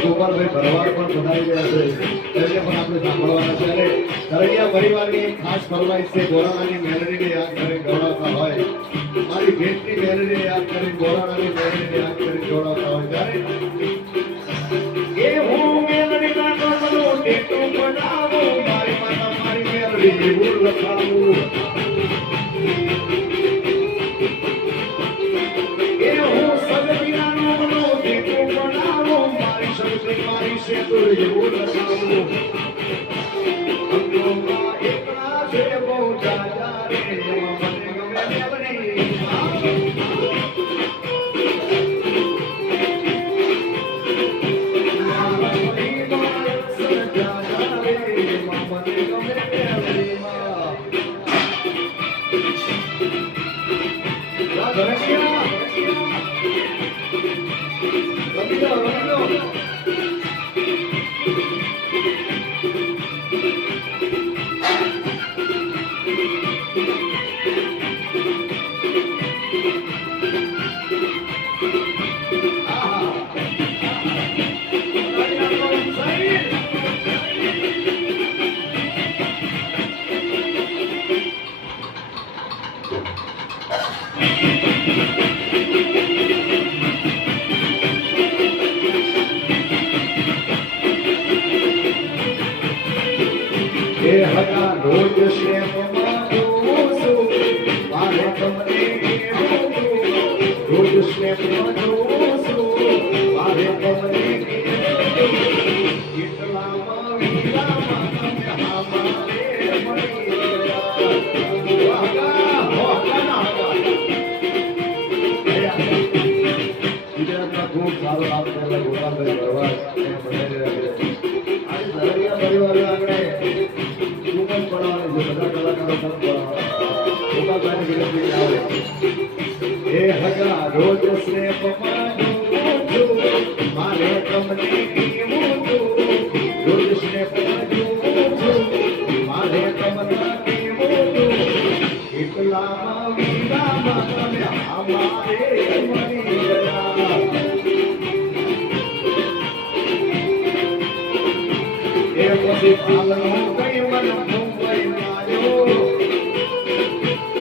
ગોપાલભાઈ ભરવાડ પણ પધારી ગયા છે તેમને પણ આપણે સાંભળવાના છે અને તરૈયા પરિવારની એક ખાસ ફરમાઈશ છે ગોરાણાની મેલડીને યાદ કરી ગૌરવતા હોય મારી ભેટની મેલડીને યાદ કરી ગોરાણાની મેલડીને યાદ કરી ગૌરવતા હોય ત્યારે એ હું મેલડીના કમલો ટેટુ બનાવું મારી માતા મારી મેલડી હું લખાવું એ હું સગડીયાનો બનો ટેટુ બનાવું મારી સંસ્કૃતિ મારી સેતુર એવું લખાવું અંગોમાં એકલા છે બહુ જાજા રે એમાં મને ગમે મેલડી રોજ શ્રેમમાં જોઉં છું મારે તમને રોજ શ્રેમમાં જોઉં છું મારે તમને કેટલામાં વિલામાં તમે અમારે મળી ગુજરાતમાં ખૂબ સારો લાભ કરેલા ગોપાલભાઈ ભરવાડ પરિવાર આગળ એ હગા રોજ સ્નેહમાં જોઉં છું મારે તમને કેવું છું રોજ સ્નેહમાં જોઉં છું મારે તમને કેવું છું એકલામાં વિરામાં તમે અમારે મળી ગયા એ પછી પાલનો કઈ મને